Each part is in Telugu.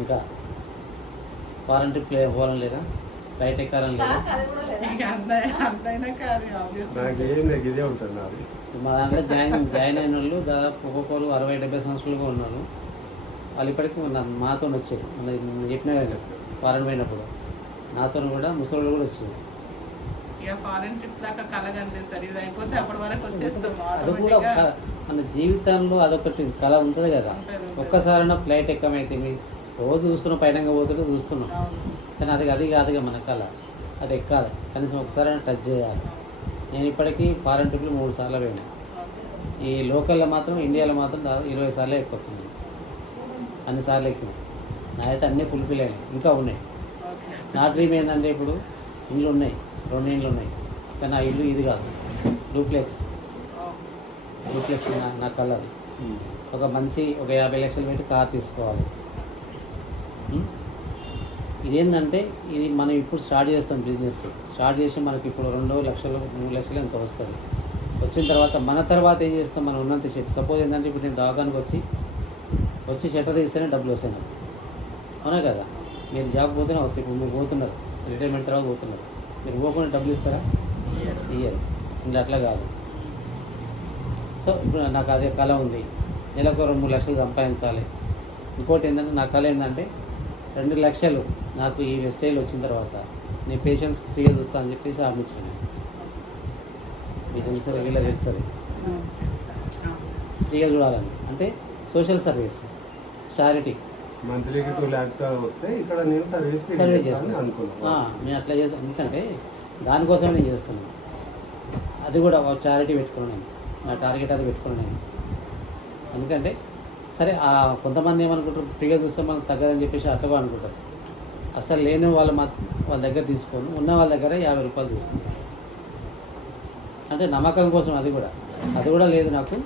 ఇంకా ఫారెన్ ట్రిప్ పోవాలని లేదా, ఫ్లైట్ ఎక్కాలని లేదా? ఇదే ఉంటుంది నాది. మా దాంట్లో జాయిన్ అయిన వాళ్ళు దాదాపు ఒక్కొక్కరు 60-70 సంవత్సరాలుగా ఉన్నారు. వాళ్ళు ఇప్పటికీ మాతో వచ్చారు. మన చెప్పినా కదా ఫారెన్ పోయినప్పుడు నాతో కూడా ముసలి కూడా వచ్చారు. ఫారెన్ ట్రిప్ దాకా కలగండి సార్, ఇది అయిపోతే అప్పటి వరకు వచ్చేస్తాం. అది కూడా మన జీవితంలో అదొకటి కళ ఉంటుంది కదా. ఒక్కసారైనా ఫ్లైట్ ఎక్కమైతే రోజు చూస్తున్నాం, పైన పోతుంటే చూస్తున్నాం, కానీ అది కాదుగా మన కళ. అది ఎక్కాలి, కనీసం ఒకసారైనా టచ్ చేయాలి. నేను ఇప్పటికీ ఫారెన్ ట్రిప్లు 3 సార్లు పోయినా. ఈ లోకల్లో మాత్రం ఇండియాలో మాత్రం దాదాపు 20 సార్లు ఎక్కొస్తున్నాను. అన్నిసార్లు ఎక్కిన నాకైతే అన్నీ ఫుల్ఫిల్ అయినాయి, ఇంకా ఉన్నాయి. నా డ్రీమ్ ఏంటంటే ఇప్పుడు ఇండ్లు ఉన్నాయి, 2 ఇండ్లు ఉన్నాయి, కానీ ఆ ఇల్లు ఇది కాదు, డూప్లెక్స్ నా కలర్. ఒక మంచి 50 లక్షలు పెట్టి కార్ తీసుకోవాలి. ఇదేంటంటే ఇది మనం ఇప్పుడు స్టార్ట్ చేస్తాం బిజినెస్. స్టార్ట్ చేసి మనకి ఇప్పుడు 2 లక్షలు 3 లక్షలు ఎంత వస్తుంది. వచ్చిన తర్వాత ఏం చేస్తాం, మనం ఉన్నంత షెట్. సపోజ్ ఏంటంటే ఇప్పుడు నేను దవాఖానికి వచ్చి షట్టర్ తీస్తేనే డబ్బులు వస్తాయి నాకు, అవునా కదా. మీరు జాబ్ పోతేనే వస్తాయి. ఇప్పుడు మీరు పోతున్నారు, రిటైర్మెంట్ తర్వాత పోతున్నారు, మీరు పోకుండా డబ్బులు ఇస్తారా? ఇయ్యరు. ఇంకా అట్లా కాదు. సో ఇప్పుడు నాకు అదే కళ ఉంది, నెలకు 2-3 లక్షలు సంపాదించాలి. ఇంకోటి ఏంటంటే నా కళ ఏంటంటే 2 లక్షలు నాకు ఈ స్టైల్ వచ్చిన తర్వాత నేను పేషెంట్స్ ఫ్రీగా చూస్తా అని చెప్పేసి ఆపించాను. మీకు తెలుసరి, వీళ్ళ తెలుసరి, ఫ్రీగా చూడాలని. అంటే సోషల్ సర్వీస్, చారిటీ. మంత్లీకి 2 lakhs వస్తే ఇక్కడ నేను సర్వీస్ చేస్తాను అనుకున్నాను. నేను అట్లా చేస్తాను, ఎందుకంటే దానికోసం నేను చేస్తున్నాను. అది కూడా ఒక చారిటీ పెట్టుకున్నాను, నా టార్గెట్ అది పెట్టుకున్నాను. ఎందుకంటే సరే కొంతమంది ఏమనుకుంటారు, ఫ్రీగా చూస్తే మనకు తగ్గదని చెప్పేసి అట్లా అనుకుంటారు. అసలు లేని వాళ్ళ దగ్గర తీసుకొని ఉన్న వాళ్ళ దగ్గర 50 రూపాయలు తీసుకుంటారు. అంటే నమ్మకం కోసం. అది కూడా లేదు నాకు,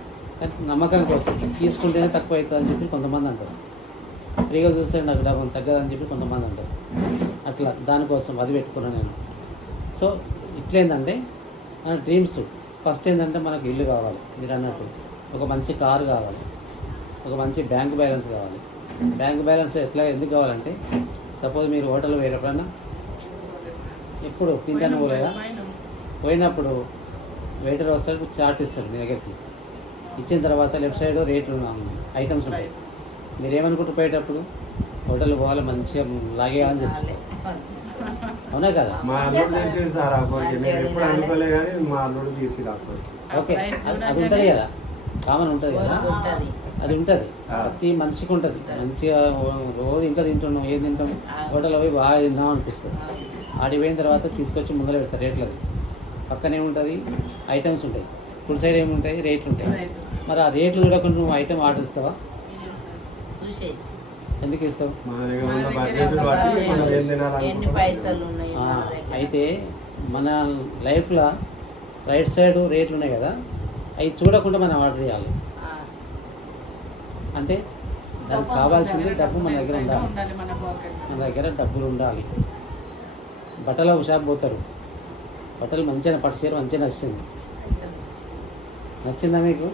నమ్మకం కోసం తీసుకుంటేనే తక్కువ అవుతుంది అని చెప్పి కొంతమంది అంటారు. ఫ్రీగా చూస్తే నాకు డబ్బు తగ్గదని చెప్పి కొంతమంది అంటారు. అట్లా దానికోసం అది పెట్టుకున్నాను నేను. సో ఇట్లేందంటే మన డ్రీమ్స్ ఫస్ట్ ఏంటంటే మనకు ఇల్లు కావాలి, మీరు అన్నట్టు ఒక మంచి కారు కావాలి, ఒక మంచి బ్యాంక్ బ్యాలెన్స్ కావాలి. బ్యాంక్ బ్యాలెన్స్ ఎందుకు కావాలంటే సపోజ్ మీరు హోటల్ పోయినప్పుడన్నా ఎప్పుడు తింటాను పోలేదా, పోయినప్పుడు వెయిటర్ వస్తాడు, చార్ట్ ఇస్తాడు మీ దగ్గరికి. ఇచ్చిన తర్వాత లెఫ్ట్ సైడ్ రేట్లు ఐటమ్స్ ఉంటాయి. మీరు ఏమనుకుంటూ పోయేటప్పుడు హోటల్ పోవాలి, మంచిగా లాగేయాలని చెప్తారు, అవునా కదా. మా అల్లుడు చేసేది సార్ నేను ఎప్పుడు అనుకోలే కానీ మా అల్లుడు తీసి ఓకే, అది ఉంటుంది కదా, కామన్ ఉంటుంది కదా, అది ఉంటుంది. ప్రతి మనిషికి ఉంటుంది. మంచిగా రోజు ఇంట్లో తింటున్నాం, ఏది తింటాం, హోటల్లో పోయి బాగా తిందాం అనిపిస్తుంది. ఆడికి పోయిన తర్వాత తీసుకొచ్చి ముందర పెడతారు రేట్లది. పక్కన ఏముంటుంది, ఐటమ్స్ ఉంటాయి, ఫుడ్ సైడ్ ఏముంటాయి, రేట్లు ఉంటాయి. మరి ఆ రేట్లు చూడకుండా నువ్వు ఐటమ్ ఆర్డర్ ఇస్తావా? ఎందుకు ఇస్తావు? అయితే మన లైఫ్లో రైట్ సైడ్ రేట్లు ఉన్నాయి కదా, అవి చూడకుండా మనం ఆర్డర్ చేయాలి. అంటే దానికి కావాల్సింది డబ్బు మన దగ్గర ఉండాలి, మన దగ్గర డబ్బులు ఉండాలి. బట్టల షాప్ పోతారు, బట్టలు మంచిగా పట్టు చీర మంచిగా నచ్చిందా మీకు?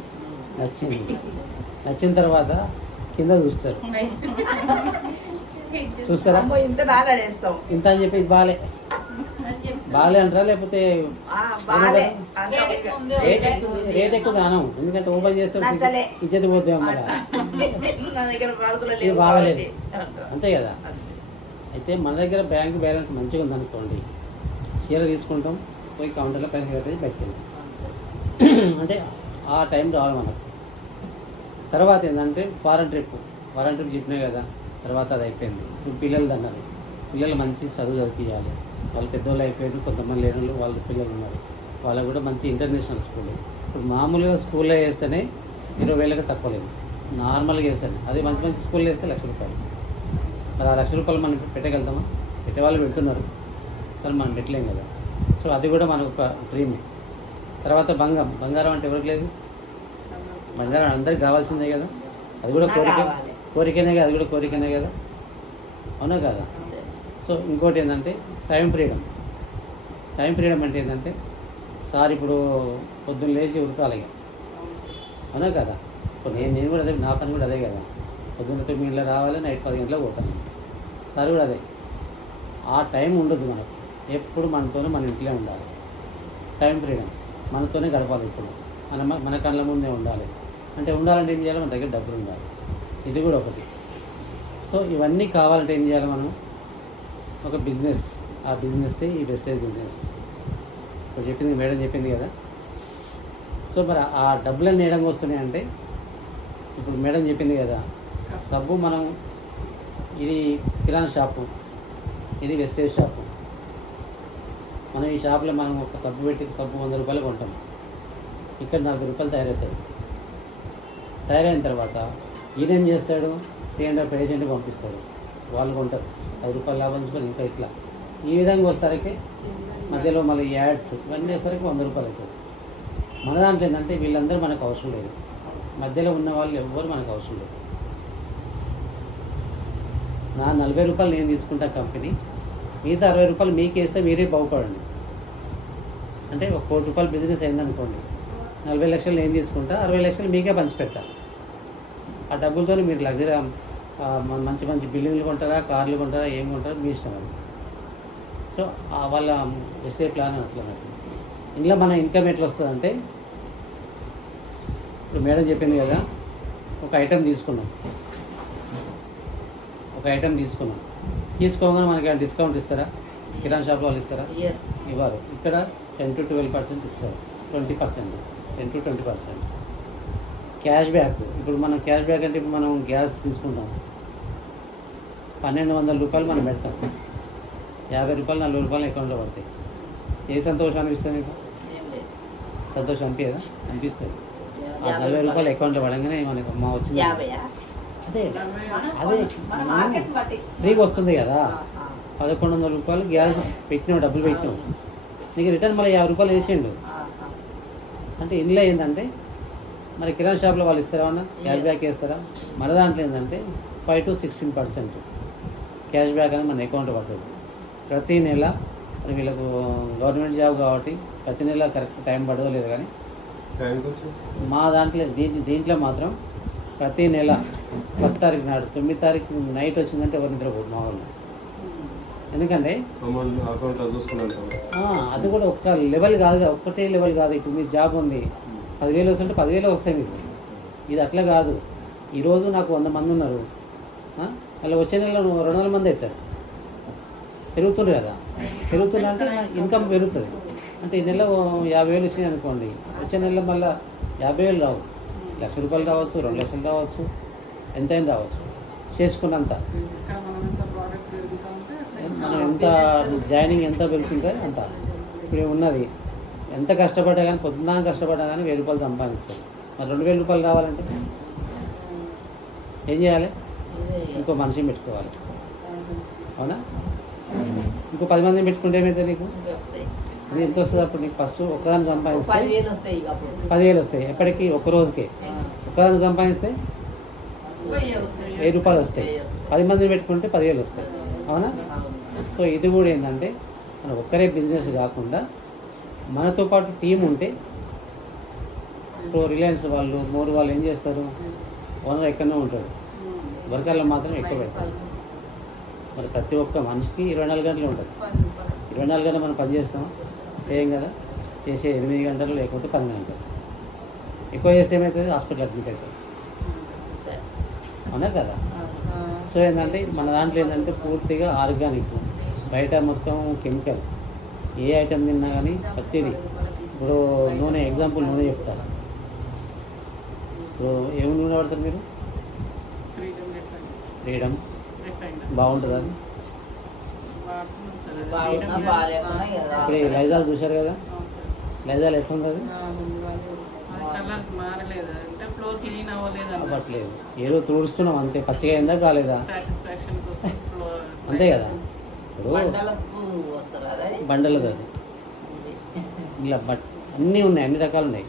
నచ్చిన తర్వాత కింద చూస్తారా ఇంత అని చెప్పి బాగాలే అంటారా, లేకపోతే రేట్ ఎక్కువ దానం, ఎందుకంటే ఓపెన్ చేస్తే ఇచ్చేది పోతే ఇది బాగాలేదు, అంతే కదా. అయితే మన దగ్గర బ్యాంక్ బ్యాలెన్స్ మంచిగా ఉందనుకోండి, చీర తీసుకుంటాం, పోయి కౌంటర్లో పైసలు కట్టేసి బయటకు వెళ్తాం. అంటే ఆ టైం రావాలి మనకు. తర్వాత ఏంటంటే ఫారెన్ ట్రిప్ చెప్పినాయి కదా, తర్వాత అది అయిపోయింది. ఇప్పుడు పిల్లలు అన్నారు, పిల్లలు మంచి చదువు చదివించాలి. వాళ్ళు పెద్దవాళ్ళు అయిపోయారు, కొంతమంది లేని వాళ్ళు, వాళ్ళ పిల్లలు ఉన్నారు, వాళ్ళకు కూడా మంచి ఇంటర్నేషనల్ స్కూల్. ఇప్పుడు మామూలుగా స్కూల్లో వేస్తేనే 20,000కి తక్కువ లేదు, నార్మల్గా వేస్తేనే. అది మంచి స్కూల్లో వేస్తే 1,00,000 రూపాయలు. మరి ఆ 1,00,000 రూపాయలు మనం పెట్టగలుగుతామా? పెట్టేవాళ్ళు పెడుతున్నారు, అసలు మనం పెట్టలేం కదా. సో అది కూడా మనకు ఒక డ్రీమ్. తర్వాత బంగారం అంటే ఎవరికి లేదు? బంగారం అందరికి కావాల్సిందే కదా, అది కూడా కోరికనే కదా, అది కూడా కోరికనే కదా, అవునా కదా. సో ఇంకోటి ఏంటంటే టైం ఫ్రీడమ్ అంటే ఏంటంటే సార్ ఇప్పుడు పొద్దున్న లేచి ఉరకాలి, అవునా కదా. ఇప్పుడు నేను కూడా అదే, నా పని కూడా అదే కదా. పొద్దున్న 9 గంటలకు రావాలి, నైట్ 10 గంటలకు పోతాను. సార్ కూడా అదే, ఆ టైం ఉండదు మనకు. ఎప్పుడు మనతోనే మన ఇంట్లో ఉండాలి. టైం ఫ్రీడమ్ మనతోనే గడపాలి. ఇప్పుడు మన కళ్ళ ముందే ఉండాలి. అంటే ఉండాలంటే ఏం చేయాలి? మన దగ్గర డబ్బులు ఉండాలి. ఇది కూడా ఒకటి. సో ఇవన్నీ కావాలంటే ఏం చేయాలి? మనం ఒక బిజినెస్, ఆ బిజినెస్సే ఈ వెస్టేజ్ బిజినెస్. ఇప్పుడు చెప్పింది మేడం చెప్పింది కదా. సో మరి ఆ డబ్బులన్నీ వేయడం వస్తున్నాయి అంటే, ఇప్పుడు మేడం చెప్పింది కదా, సబ్బు మనం ఇది కిరాణా షాపు, ఇది వెస్టేజ్ షాపు. మనం ఈ షాప్లో మనం ఒక సబ్బు పెట్టి సబ్బు 100 రూపాయలు కొంటాం. ఇక్కడ 40 రూపాయలు తయారవుతుంది. తయారైన తర్వాత ఈయనేం చేస్తాడు? C&F ఏజెంట్కి పంపిస్తాడు, వాళ్ళు కొంటారు, 10 రూపాయలు లాభం తీసుకొని ఇంకా ఇట్లా ఈ విధంగా వస్తారకి మధ్యలో మళ్ళీ యాడ్స్ ఇవన్నీ వేసరికి 100 రూపాయలు అవుతుంది. మన దాంట్లో ఏంటంటే వీళ్ళందరూ మనకు అవసరం లేదు. మధ్యలో ఉన్న వాళ్ళు ఎవ్వరు మనకు అవసరం లేదు. నా 40 రూపాయలు నేను తీసుకుంటా కంపెనీ, మిగతా 60 రూపాయలు మీకే ఇస్తే మీరే బాగుపడండి. అంటే 1 కోటి రూపాయలు బిజినెస్ అయిందనుకోండి, 40 లక్షలు నేను తీసుకుంటా, 60 లక్షలు మీకే పంచిపెడతా. ఆ డబ్బులతో మీరు లగ్జరీ మంచి మంచి బిల్డింగ్లు కొంటారా, కార్లు కొంటారా, ఏం కొంటారా మీ ఇష్టం అది. సో వాళ్ళ ఎస్ఏ ప్లాన్ అట్లా. ఇంట్లో మన ఇన్కమ్ ఎట్లా వస్తుందంటే, ఇప్పుడు మేడం చెప్పింది కదా, ఒక ఐటెం తీసుకున్నాం, తీసుకోగానే మనకి డిస్కౌంట్ ఇస్తారా? కిరాణా షాప్లో వాళ్ళు ఇస్తారా? ఇవ్వరు. ఇక్కడ 10 to 12% ఇస్తారు, 20%, 10 to 20% క్యాష్ బ్యాక్. ఇప్పుడు మనం క్యాష్ బ్యాక్ అంటే, ఇప్పుడు మనం గ్యాస్ తీసుకుంటాం, 1200 రూపాయలు మనం పెడతాం, 50 రూపాయలు 40 రూపాయలు అకౌంట్లో పడతాయి. ఏ సంతోషం అనిపిస్తుంది మీకు? సంతోషం అనిపిస్తుంది. ఆ 40 రూపాయలు అకౌంట్లో పడంగానే మనకు మా వచ్చింది అదే ఫ్రీగా వస్తుంది కదా. 1100 రూపాయలు గ్యాస్ పెట్టినావు, డబ్బులు పెట్టినావు, నీకు రిటర్న్ మళ్ళీ 50 రూపాయలు వేసేయండు. అంటే ఇందులో ఏంటంటే, మరి కిరాణా షాప్లో వాళ్ళు ఇస్తారా అన్న క్యాష్ బ్యాక్ వేస్తారా? మన దాంట్లో ఏంటంటే 5 to 16% క్యాష్ బ్యాక్ అనేది మన అకౌంట్లో పడుతుంది ప్రతి నెల. మరి వీళ్ళకు గవర్నమెంట్ జాబ్ కాబట్టి ప్రతి నెల కరెక్ట్ టైం పడదో లేదు, కానీ మా దాంట్లో దీంట్లో మాత్రం ప్రతి నెల 10 తారీఖు నాడు 9 తారీఖు నైట్ వచ్చిందంటే ఎవరు నిద్రపోదు మా వాళ్ళు. ఎందుకంటే అది కూడా ఒక్క లెవెల్ కాదు, ఒక్కటే లెవెల్ కాదు. ఇప్పుడు మీ జాబ్ ఉంది, 10,000 వస్తుంటే 10,000 వస్తాయి మీకు. ఇది అట్లా కాదు. ఈరోజు నాకు 100 మంది ఉన్నారు, మళ్ళీ వచ్చే నెలలో 200 మంది అవుతారు. పెరుగుతుంది కదా. పెరుగుతున్నా అంటే ఇన్కమ్ పెరుగుతుంది. అంటే ఈ నెల 50,000 వచ్చినాయి అనుకోండి, వచ్చే నెలలో మళ్ళీ 50,000 రావు, 1,00,000 రూపాయలు కావచ్చు, 2 లక్షలు కావచ్చు, ఎంతైనా రావచ్చు. చేసుకున్నంత మనం ఎంత జాయినింగ్ ఎంత పెరుగుతుంటే అంత. ఇప్పుడు ఉన్నది ఎంత కష్టపడ్డా కానీ, పొద్దున్న కష్టపడ్డా కానీ 1,000 రూపాయలు సంపాదిస్తారు. మరి 2,000 రూపాయలు రావాలంటే ఏం చేయాలి? ఇంకో మనిషిని పెట్టుకోవాలి, అవునా? ఇంకో 10 మందిని పెట్టుకుంటే ఏమైతే నీకు అది ఎంత వస్తుంది? అప్పుడు నీకు ఫస్ట్ ఒకదాన్ని సంపాదిస్తే 10,000 వస్తాయి. ఎప్పటికీ ఒక్క రోజుకే ఒకదాన్ని సంపాదిస్తే 1,000 రూపాయలు వస్తాయి. 10 మందిని పెట్టుకుంటే 10,000 వస్తాయి, అవునా? సో ఇది కూడా ఏంటంటే, మనం ఒక్కరే బిజినెస్ కాకుండా మనతో పాటు టీం ఉంటే, ఇప్పుడు రిలయన్స్ వాళ్ళు, మోర్ వాళ్ళు ఏం చేస్తారు? ఓనర్ ఎక్కడనే ఉంటాడు, వర్కర్లు మాత్రం ఎక్కువ పెడతారు. మరి ప్రతి ఒక్క మనిషికి 24 గంటలు ఉంటుంది. 24 గంటలు మనం పని చేస్తాం, చేయం కదా. చేసే 8 గంటలు లేకపోతే 10 గంటలు. ఎక్కువ చేస్తే ఏమవుతుంది? హాస్పిటల్ అడ్మిట్ అవుతుంది, అవునా కదా. సో ఏంటంటే, మన దాంట్లో ఏంటంటే పూర్తిగా ఆర్గానిక్, బయట మొత్తం కెమికల్. ఏ ఐటెం తిన్నా కానీ ప్రతిదీ. ఇప్పుడు నూనె, ఎగ్జాంపుల్ నూనె చెప్తారు. ఇప్పుడు ఏమి నూనె పడతారు మీరు? ఫ్రీడమ్ బాగుంటుంది. అది ఇప్పుడు లైజాల్ చూశారు కదా, లైజాల్ ఎట్లుంది? అది అవ్వట్లేదు, ఏదో తుడుస్తున్నాం అంతే. పచ్చిగా అయిందా కాలేదా అంతే కదా. ఇప్పుడు బండలు అది ఇలా అన్నీ ఉన్నాయి, అన్ని రకాలు ఉన్నాయి.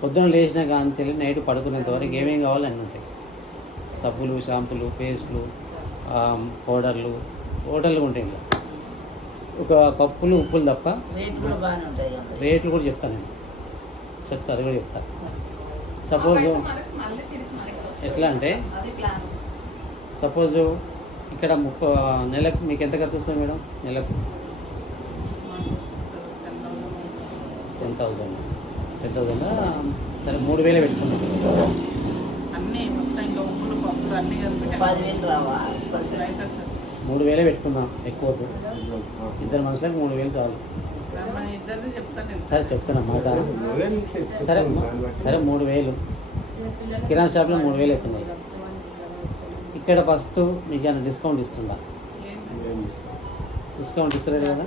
పొద్దున లేచిన కానీ నైట్ పడుకునేంత వరకు ఏమేమి కావాలి అన్నీ ఉంటాయి. సబ్బులు, షాంపులు, పేస్టులు, పౌడర్లు ఉంటాయి. ఇంకా ఒక పప్పులు, ఉప్పులు తప్ప రేట్లు కూడా చెప్తాను నేను, అది కూడా చెప్తాను. సపోజ్ ఎట్లా అంటే అది ప్లాన్. సపోజ్ ఇక్కడ నెలకు మీకు ఎంత ఖర్చు వస్తుంది మేడం? నెలకు 10,000. 10,000 సరే 3,000 పెట్టుకున్నాం. అన్నీ మొత్తం ఇంకా ఉప్పులు పప్పులు అన్నీ కలిపి 10,000 రావా? అయితే సార్ 3,000 పెట్టుకుందాం, ఎక్కువ వద్దు. ఇద్దరు మనుషులకు 3,000 చాలు. మన ఇద్దరిది చెప్తాను నేను. సరే చెప్తున్నా మాట. సరే 3,000 కిరాణా షాప్లో 3,000 అవుతున్నాయి. ఇక్కడ ఫస్ట్ మీకు ఏమైనా డిస్కౌంట్ ఇస్తుందా? ఏంటి? డిస్కౌంట్ ఇస్తలేదు కదా?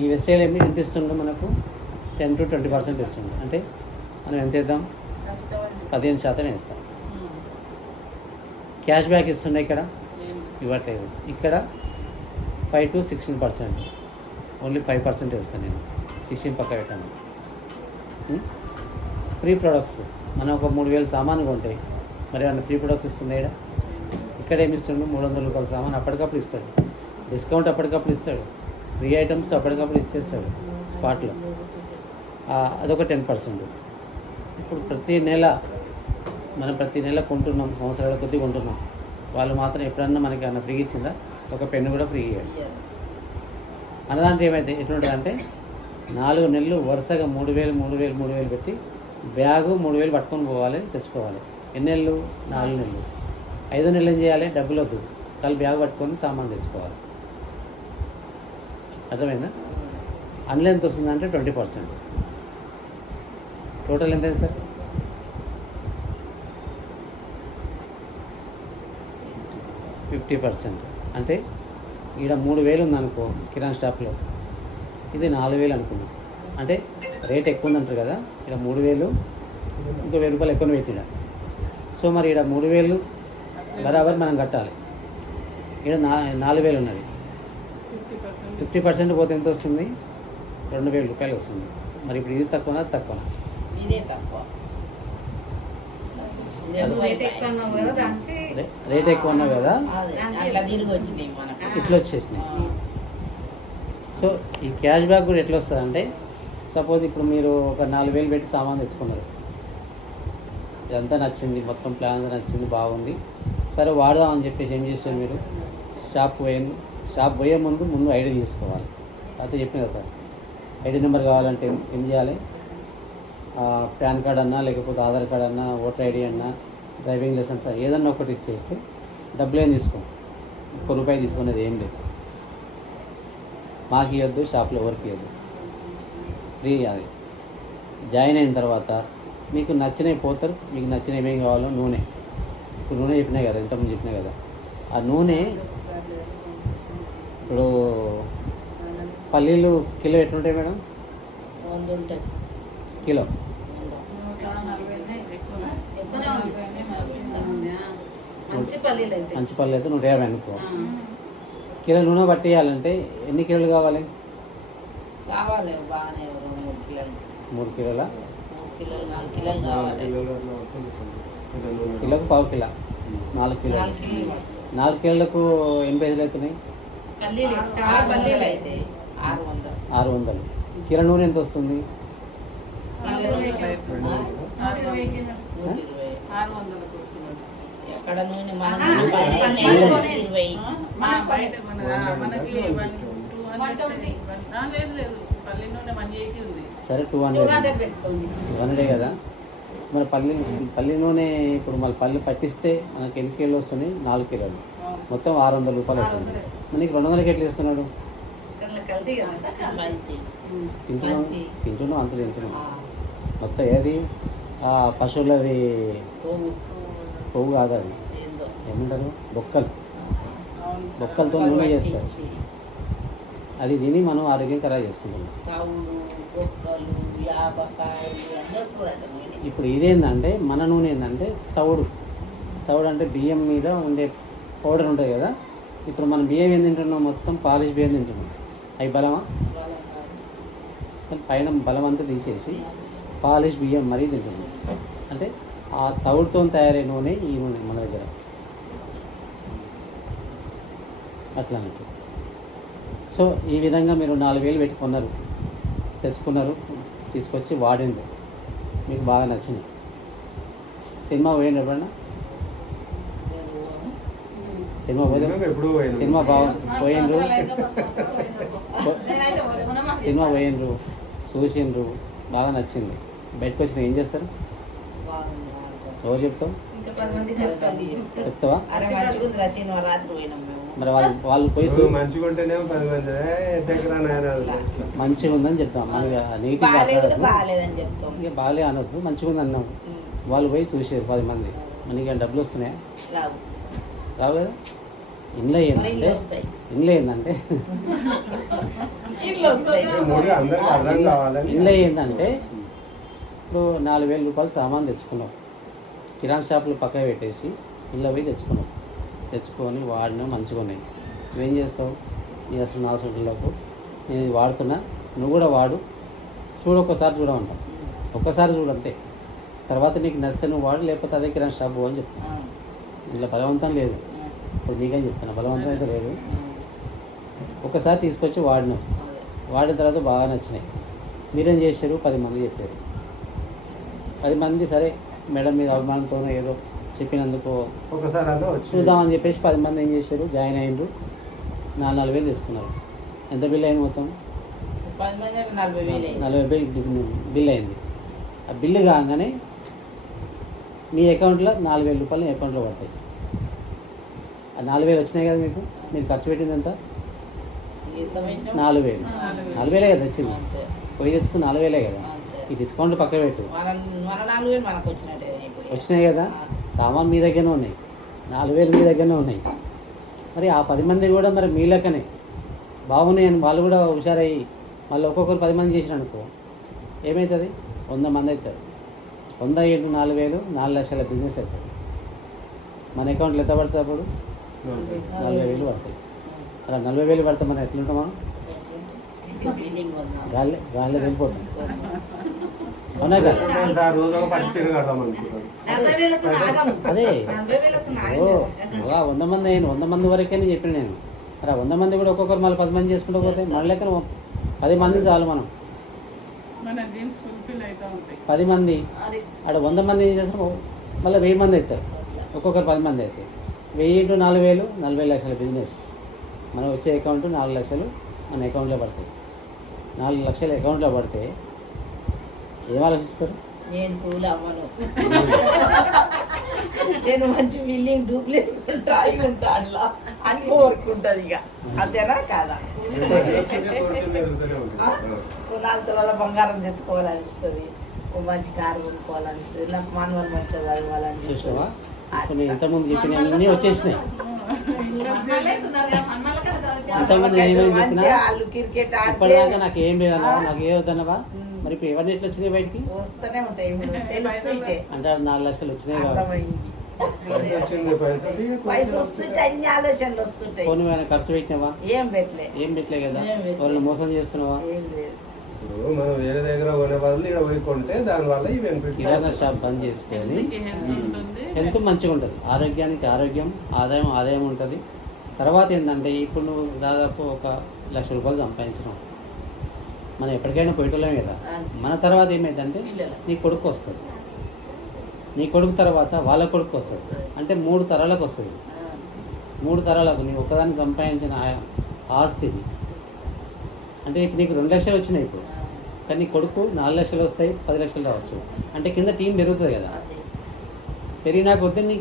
ఈ వెస్టైల్ ఏమి ఎంత ఇస్తుండో మనకు 10 to 20% ఇస్తుండే. అంటే మనం ఎంత ఇద్దాం? 15% వేస్తాం. క్యాష్ బ్యాక్ ఇస్తుండే, ఇక్కడ ఇవ్వట్లేదు. ఇక్కడ 5 to 16%, ఓన్లీ 5% వేస్తాను నేను. 16 పక్క పెట్టాను. ఫ్రీ ప్రొడక్ట్స్ మనం ఒక 3,000 సామాన్లు కొంటే మరి ఏమన్నా ఫ్రీ ప్రొడక్ట్స్ ఇస్తున్నాయి. ఇక్కడ ఏమి ఇస్తుండు? 300 రూపాయల సామాన్ అప్పటికప్పుడు ఇస్తాడు. డిస్కౌంట్ అప్పటికప్పుడు ఇస్తాడు. ఫ్రీ ఐటమ్స్ అప్పటికప్పుడు ఇచ్చేస్తాడు స్పాట్లో. అదొక 10%. ఇప్పుడు ప్రతి నెల కొంటున్నాం, సంవత్సరాల కొద్దీ కొంటున్నాం. వాళ్ళు మాత్రం ఎప్పుడన్నా మనకి ఏమన్నా ఫ్రీ ఇచ్చిందా? ఒక పెన్ను కూడా ఫ్రీ ఇవ్వాలి. అన్నదాంట్లో ఏమైతే ఎటువంటిది అంటే 4 నెలలు వరుసగా 3,000 పెట్టి బ్యాగు 3,000 పట్టుకొని పోవాలి, తెచ్చుకోవాలి. ఎన్ని నెలలు? 4 నెలలు. 5 నెలలు ఏం చేయాలి? డబ్బులు వద్దు, వాళ్ళు బ్యాగ్ పట్టుకొని సామాన్ తెచ్చుకోవాలి. అర్థమైందా? అందులో ఎంత వస్తుందంటే 20%. టోటల్ ఎంత సార్? 50%. అంటే ఈడ 3,000 ఉందనుకో కిరాణా షాప్లో, ఇది 4,000 అనుకున్నాం. అంటే రేట్ ఎక్కువ ఉందంటారు కదా, ఇక్కడ 3,000 ఇంకో 1,000 రూపాయలు ఎక్కువ పెట్టిన. సో మరి ఇక్కడ 3,000 బరాబర్ మనం కట్టాలి. ఇక్కడ 4,000 ఉన్నది. 50% పోతే ఎంత వస్తుంది? 2,000 రూపాయలు వస్తుంది. మరి ఇప్పుడు ఇది తక్కువనా? తక్కువనా? ఇదే తక్కువ. రేట్ ఎక్కువ అన్నావు కదా, దానికి రేట్ ఎక్కువ ఉన్నావు కదా, అట్లా తిరిగి వచ్చినాయి మనకు. ఇట్లా వచ్చేసినాయి. సో ఈ క్యాష్ బ్యాక్ కూడా ఎట్లా వస్తుంది అంటే, సపోజ్ ఇప్పుడు మీరు ఒక 4,000 పెట్టి సామాన్ తెచ్చుకున్నారు. ఇదంతా నచ్చింది, మొత్తం ప్లాన్ అంతా నచ్చింది, బాగుంది. సరే వాడదామని చెప్పేసి ఏం చేస్తారు మీరు? షాప్ పోయే ముందు ఐడి తీసుకోవాలి. అయితే చెప్పిన కదా సార్, ఐడి నెంబర్ కావాలంటే ఏం చేయాలి? పాన్ కార్డ్ అన్నా, లేకపోతే ఆధార్ కార్డ్ అన్నా, ఓటర్ ఐడి అన్నా, డ్రైవింగ్ లైసెన్స్ ఏదన్నా ఒకటి ఇచ్చేస్తే డబ్బులు ఏం తీసుకో, ₹1 తీసుకునేది ఏం లేదు. మాకు ఇవ్వద్దు, షాప్లో ఎవరికి ఇవ్వద్దు, ఫ్రీ. అది జాయిన్ అయిన తర్వాత మీకు నచ్చినవి పోతారు. మీకు నచ్చినవి ఏమేమి కావాలో నూనె, ఇప్పుడు నూనె చెప్పినాయి కదా, ఇంతకుముందు చెప్పినాయి కదా, ఆ నూనె ఇప్పుడు పల్లీలు కిలో ఎట్లుంటాయి మేడం? 100 ఉంటుంది. కిలో 140 మంచి పల్లీలు అయితే మంచి పల్లీలు అయితే 150 అనుకో. కిలో నూనె పట్టేయాలంటే ఎన్ని కిలోలు కావాలి? కావాలి బాగానే 3 కిలోలు. 3 కిలోల 3 కిలోలు 4 కిలోలు కావాలి. కిలోకు ½ కిలో, 4 కిలోలు. 4 కిలోలు 4 కిలోలకు ఎన్ని పైసలు అవుతున్నాయి? పల్లీలు పల్లీలు అయితే 600. 600. కిలో నూనె ఎంత వస్తుంది? 120 600 వస్తుంది. ఎక్కడ నూనె మన ఆహా, నూనె పల్లీలు బయట కొనేది. 20. బయట మనకి 120 లేదు, పల్లి నూనె 180 ఉంది. సరే 200 పెట్టుకోండి. 200 కదా. మరి పల్లి నూనె ఇప్పుడు మళ్ళీ పల్లి పట్టిస్తే మనకి ఎన్ని కిలోలు వస్తుంది? 4 కిలోలు, మొత్తం 600 రూపాయలు వస్తుంది. మనకి 200కి ఎట్లా ఇస్తున్నాడు? కల్తీ. తింటున్నాం అంత తింటున్నాం. మొత్తం ఏది పశువులది కొవ్వు కాదు, అది ఏందో ఏమంటారు, బొక్కలు. అవును. బొక్కలతో నూనె చేస్తారు. అది తిని మనం ఆరోగ్యం ఖరాబ్ చేసుకుంటున్నాం. తవుడు, బొక్కలు, యాపకాయలు అందరూ నూనె. ఇప్పుడు ఇదేంటంటే మన నూనె ఏంటంటే తవుడు అంటే బియ్యం మీద ఉండే పౌడర్ ఉంటుంది కదా. ఇప్పుడు మనం బియ్యం ఏం తింటున్నాం? మొత్తం పాలిష్ బియ్యం తింటున్నాం. అవి బలమా? పైన బలం అంతా తీసేసి పాలిష్ బియ్యం మరీ తింటున్నాం. అంటే ఆ తవుడుతో తయారైన నూనె ఈ నూనె మన దగ్గర అట్లా అన్నట్టు. సో ఈ విధంగా మీరు 4,000 పెట్టుకున్నారు, తెచ్చుకున్నారు, తీసుకొచ్చి వాడిండ్రు. మీకు బాగా నచ్చినాయి. సినిమా పోయింది ఎప్పుడన్నా? సినిమా పోతే ఎప్పుడు పోయినా. సినిమా పోయిండ్రు, సినిమా పోయిండ్రు, చూసిండ్రు, బాగా నచ్చింది, బయటకు వచ్చిన ఏం చేస్తారు? ఎవరు చెప్తావు? చెప్తావా? మరి వాళ్ళు పోయి మంచిగా ఉంటేనే 10 మంది దగ్గర మంచిగా ఉందని చెప్తాం. మనకి నీట్గా ఇక బాగాలే అనొద్దు, మంచిగా ఉంది అన్నాం. వాళ్ళు పోయి చూసారు 10 మంది, మనకి డబ్బులు వస్తున్నాయా? రావు కదా. ఇంట్లో ఏంటంటే ఇంట్లో ఏంటంటే ఇప్పుడు 4,000 రూపాయలు సామాన్ తెచ్చుకున్నాం, కిరాణా షాపులు పక్కన పెట్టేసి ఇంట్లో పోయి తెచ్చుకున్నాం. తెచ్చుకొని వాడినా మంచిగా ఉన్నాయి. నువ్వేం చేస్తావు? నీ అసలు నా సొంతలకు నేను ఇది వాడుతున్నా, నువ్వు కూడా వాడు, ఒక్కసారి చూడమంటావు. ఒక్కసారి చూడంతే, తర్వాత నీకు నచ్చితే నువ్వు వాడు, లేకపోతే అదే కిరాణా షాప్ అని చెప్తాను. ఇంట్లో బలవంతం లేదు. ఇప్పుడు నీకేం చెప్తున్నా, బలవంతం అయితే లేదు. ఒకసారి తీసుకొచ్చి వాడినాం, వాడిన తర్వాత బాగా నచ్చినాయి. మీరేం చేశారు? 10 మంది చెప్పారు. 10 మంది సరే మేడం మీద అభిమానంతోనో ఏదో చెప్పినందుకు ఒకసారి చూద్దామని చెప్పేసి 10 మంది ఏం చేశారు? జాయిన్ అయ్యిండ్రు, 4,000 తీసుకున్నారు. ఎంత బిల్ అయింది మొత్తం? 40,000 బిల్ అయింది. ఆ బిల్లు కాగానే మీ అకౌంట్లో 4,000 రూపాయలు మీ అకౌంట్లో పడతాయి. ఆ 4,000 వచ్చినాయి కదా మీకు. మీరు ఖర్చు పెట్టింది ఎంత? 4,000. 4,000 కదా వచ్చింది. పోయి తెచ్చుకుని 4,000 కదా. ఈ డిస్కౌంట్ పక్క పెట్టు, వచ్చినాయి కదా. సామాన్ మీ దగ్గరనే ఉన్నాయి, 4,000 మీ దగ్గరనే ఉన్నాయి. మరి ఆ 10 మంది కూడా మరి మీ లెక్కనే బాగున్నాయని వాళ్ళు కూడా హుషారయ్యి మళ్ళీ ఒక్కొక్కరు 10 మంది చేసిన అనుకో ఏమవుతుంది? 100 మంది అవుతారు. 100 × 4,000 4 లక్షల బిజినెస్ అవుతుంది. మన అకౌంట్లో ఎంత పడుతుంది అప్పుడు? 40,000 పడతాయి. అలా 40,000 పడితే మనం ఎట్లుంటాం? మనం గాలిలో వెళ్ళిపోతాం. అవునా కదా? అదే 100 మంది అయిన 100 మంది వరకే చెప్పిన నేను. మరి 100 మంది కూడా ఒక్కొక్కరు మళ్ళీ 10 మంది చేసుకుంటూ పోతే మన లెక్కన 10 మంది చాలు. మనం 10 మంది ఆడ 100 మంది ఏం చేస్తారు? మళ్ళీ 1000 మంది అవుతారు. ఒక్కొక్కరు 10 మంది అవుతారు. 1000 × 4,000 40 లక్షల బిజినెస్. మనం వచ్చే అకౌంట్ 4 లక్షలు మన అకౌంట్లో పడతాయి. 4 లక్షలు అకౌంట్లో పడితే ఏం ఆలోచిస్తారు? నేను కూల్ అవ్వను, నేను మంచి బిల్డింగ్ డూప్లెక్స్ ఉంటా అట్లా అని కోరుకుంటుంది. ఇక అంతేనా కాదా? 4 తులాల బంగారం తెచ్చుకోవాలనిపిస్తుంది, ఓ మంచి కారు కొనుక్కోవాలనిపిస్తుంది, నాకు మనవలు మంచిగా చదవాలనిపిస్తుంది. కొన్ని ఇంతకుముందు చెప్పిన అన్నీ వచ్చేసినాయి. ఇంతకుముందు ఏమేమి చెప్పినా వాళ్ళు క్రికెట్ ఇప్పటిదాకా నాకు ఏం లేదన్నా, నాకు ఏ వద్దన్నవా. మరి ఇప్పుడు ఎవరిని ఎట్లా వచ్చినాయి బయటికి? వస్తూనే ఉంటాయి అంటే 4 లక్షలు వచ్చినాయి కాబట్టి పైసలు వస్తుంటాయి, అన్ని ఆలోచనలు వస్తుంటాయి. కొన్ని ఏమైనా ఖర్చు పెట్టినావా? ఏం పెట్టలే కదా. వాళ్ళని మోసం చేస్తున్నావా? మనం వేరే దగ్గర కొనే బదులు ఇక్కడ పోయి కొంటే దానివల్ల ఈ బెనిఫిట్. కిరాణా షాప్ బంద్ చేసుకొని హెల్త్ మంచిగా ఉంటుంది, ఆరోగ్యానికి ఆరోగ్యం, ఆదాయం ఉంటుంది. తర్వాత ఏంటంటే ఇప్పుడు నువ్వు దాదాపు 1,00,000 రూపాయలు సంపాదించినావు, మనం ఎప్పటికైనా పోయేటోళ్ళమే కదా. మన తర్వాత ఏమైందంటే నీ కొడుకు వస్తుంది, నీ కొడుకు తర్వాత వాళ్ళ కొడుకు వస్తుంది. అంటే 3 తరాలకు వస్తుంది. 3 తరాలకు నీ ఒక్కదాన్ని సంపాదించిన ఆస్తిది. అంటే ఇప్పుడు నీకు 2 లక్షలు వచ్చినాయి ఇప్పుడు, కానీ నీ కొడుకు 4 లక్షలు వస్తాయి, 10 లక్షలు రావచ్చు. అంటే కింద టీం పెరుగుతుంది కదా. పెరిగినా కొద్దీ నీ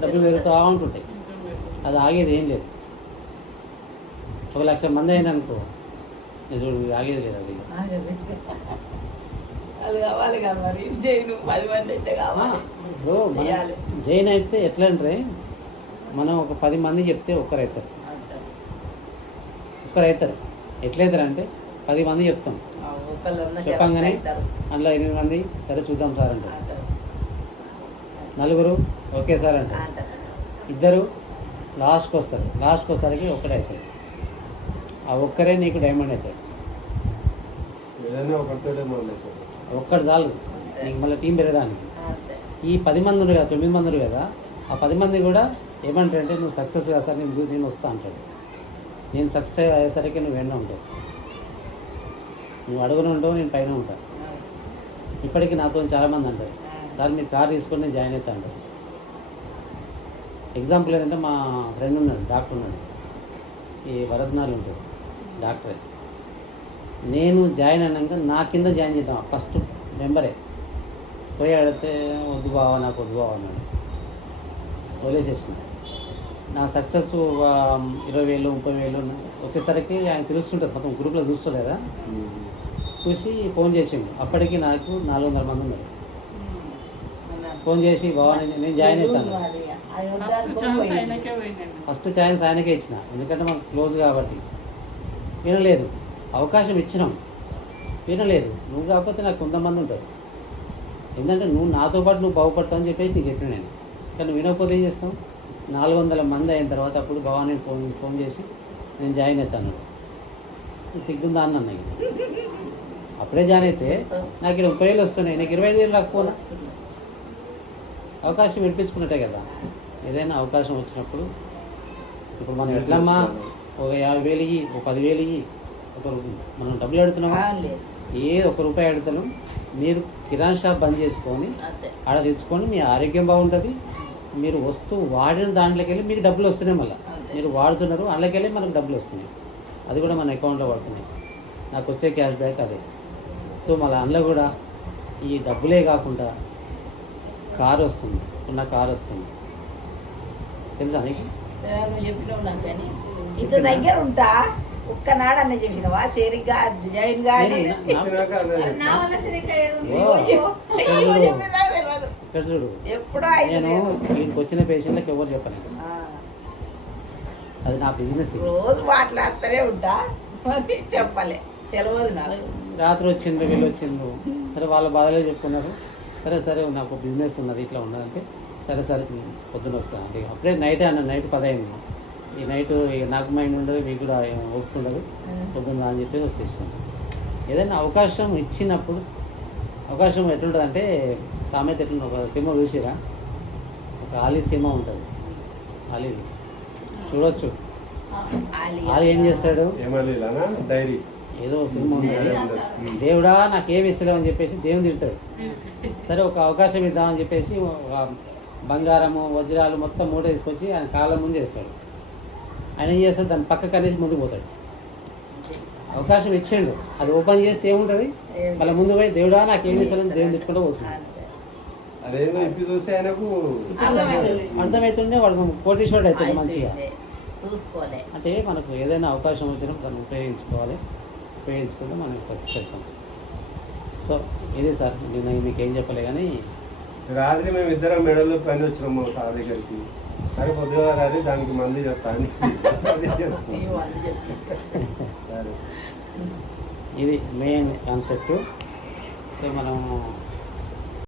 డబ్బులు పెరుగుతూ ఉంటుంటాయి. అది ఆగేది ఏం లేదు. 1,00,000 మంది అయినా అనుకో, చూడు ఆగేది లేదు. అది కావాలి కదా. మరి జైలు 10 మంది అయితే కావాలి. ఇప్పుడు జైన్ అయితే ఎట్లా అంటే మనం ఒక 10 మంది చెప్తే ఒక్కరైతారు. ఎట్లయితారు అంటే 10 మంది చెప్తాం, చెప్పంగానే అందులో 8 మంది సరే చూద్దాం సార్ అంటారు, 4 ఓకే సార్ అంటారు, 2 లాస్ట్కి వస్తారికి ఒక్కడవుతాడు. ఆ ఒక్కరే నీకు డైమండ్ అవుతాడు. ఒక్కడు చాలు నీకు మళ్ళీ టీం పెరగడానికి. ఈ 10 మంది ఉన్నారు కదా, 9 మంది ఉన్నారు కదా, ఆ 10 మంది కూడా ఏమంటారంటే నువ్వు సక్సెస్ కాస్తా, నేను వస్తా అంటాడు. నేను సక్సెస్ అయ్యేసరికి నువ్వు వెన్న ఉంటావు, నువ్వు అడుగున ఉంటావు, నేను పైన ఉంటాను. ఇప్పటికీ నాతో చాలామంది అంటారు, సార్ మీరు కార్ తీసుకొని నేను జాయిన్ అవుతా అంటారు. ఎగ్జాంపుల్ ఏంటంటే మా ఫ్రెండ్ ఉన్నాడు, డాక్టర్ ఉన్నాడు, ఈ వరదనాలు ఉంటాడు డాక్టరే. నేను జాయిన్ అయినాక నా కింద జాయిన్ చేద్దాం ఫస్ట్ మెంబరే పోయి అడిగితే వద్దు బావా నాకు వద్దు బావా అన్నాడు, వదిలేసేసుకున్నాను. నా సక్సెస్ 20,000 30,000 వచ్చేసరికి ఆయన తెలుస్తుంటుంది, మొత్తం గ్రూప్లో చూస్తుంది కదా, చూసి ఫోన్ చేసిండు. అప్పటికి నాకు 400 మంది ఉన్నారు. ఫోన్ చేసి బావా నేను జాయిన్ అవుతాను. ఫస్ట్ ఛాన్స్ ఆయనకే పోయిందండి. ఫస్ట్ ఛాన్స్ ఆయనకే ఇచ్చిన, ఎందుకంటే మాకు క్లోజ్ కాబట్టి. వినలేదు, అవకాశం ఇచ్చినాం, వినలేదు. నువ్వు కాకపోతే నాకు కొంతమంది ఉంటారు, ఎందుకంటే నువ్వు నాతో పాటు నువ్వు బాగుపడతావు అని చెప్పేసి నీకు చెప్పిన నేను. కానీ నువ్వు వినకపోతే ఏం చేస్తావు? 400 మంది అయిన తర్వాత అప్పుడు బావా నేను ఫోన్ చేసి నేను జాయిన్ అవుతాను. నీకు సిగ్గుందా అని అన్నయ్య. అప్పుడే జాయిన్ అయితే నాకు 30,000 వస్తున్నాయి, నీకు 25,000 రాకపోనా? అవకాశం వినిపించుకున్నట్టే కదా. ఏదైనా అవకాశం వచ్చినప్పుడు ఇప్పుడు మనం ఎట్లమ్మా ఒక 50,000 ఇయ్యి, ఒక 10,000 ఇయ్యి, మనం డబ్బులు అడుగుతున్నామా? ఏదో ₹1 అడుగుతున్నాం. మీరు కిరాణా షాప్ బంద్ చేసుకొని ఆడ తెచ్చుకొని మీ ఆరోగ్యం బాగుంటుంది. మీరు వస్తువు వాడిన దాంట్లోకి వెళ్ళి మీకు డబ్బులు వస్తున్నాయి, మళ్ళీ మీరు వాడుతున్నారు అందులోకి వెళ్ళి మనకు డబ్బులు వస్తున్నాయి, అది కూడా మన అకౌంట్లో పడుతున్నాయి. నాకు వచ్చే క్యాష్ బ్యాక్ అదే. సో మళ్ళీ అందులో కూడా ఈ డబ్బులే కాకుండా కారు వస్తుంది, ఉన్న కారు వస్తుంది, తెలుసా నీకు? నువ్వు చెప్పినావు నాకు, కానీ ఇంత దగ్గర ఉంటా ఒక్కనాడు అన్న చెప్పినావా సరిగ్గా జాయిన్ కానీ వచ్చినాక అదే ఇక్కడ చూడు, ఎప్పుడో నేను వీరికి వచ్చిన పేషెంట్లకు ఎవరు చెప్పను, అది నా బిజినెస్. రోజు మాట్లాడుతూనే ఉంటా, మరి చెప్పలే తెలియదు నాకు. రాత్రి వచ్చిండ్రు, వీళ్ళు వచ్చిండ్రు, సరే వాళ్ళ బాధలే చెప్పుకున్నారు. సరే సరే నాకు బిజినెస్ ఉన్నది ఇట్లా ఉన్నదంటే సరే సరే పొద్దున వస్తాను అంటే అప్పుడే నైటే అన్న, నైట్ 10 అయింది. ఈ నైట్ నాకు మైండ్ ఉండదు, మీకు కూడా ఓపిక ఉండదు, పొద్దున్న అని చెప్పేసి వచ్చేస్తాను. ఏదైనా అవకాశం ఇచ్చినప్పుడు, అవకాశం ఎట్లుంటుంది అంటే సామెత ఎట్లుంటుంది, ఒక సినిమా చూసిరా, ఒక ఆలీ సినిమా ఉంటుంది, ఆలీ చూడొచ్చు. ఆలీ ఏం చేస్తాడు, ఏమన్నా డైరీ ఏదో సినిమా ఉంటుంది, దేవుడా నాకు ఏమి ఇస్తలేవు అని చెప్పేసి దేవుని తిడతాడు. సరే ఒక అవకాశం ఇద్దామని చెప్పేసి బంగారము వజ్రాలు మొత్తం మూట తీసుకొచ్చి ఆయన కాళ్ళ ముందు వేస్తాడు. ఆయన ఏం చేస్తాడు, దాని పక్కకు అనేసి ముందుకు పోతాడు. అవకాశం ఇచ్చిండు, అది ఓపెన్ చేస్తే ఏముంటుంది, వాళ్ళ ముందు పోయి దేవుడా నాకు ఏమి ఇస్తాడని దేవుని తిట్టుకుంటూ పోతుంది. అదేదో ఇప్పుడు చూస్తే ఆయనకు అర్థమవుతుండే వాడు కోటీశ్వరుడు అవుతుంది మంచిగా. చూసుకోలే అంటే మనకు ఏదైనా అవకాశం వచ్చినప్పుడు దాన్ని ఉపయోగించుకోవాలి, ఉపయోగించుకుంటే మనకి సక్సెస్ అవుతాం. సో ఇది సార్, నేను మీకు ఏం చెప్పలే కానీ రాత్రి మేము ఇద్దరం మెడల్లో పని వచ్చినాం మా సార్ దగ్గరికి. సరే పొద్దుగా రాదు దానికి మంది చెప్తాను. సరే ఇది మెయిన్ కాన్సెప్ట్. సో మనం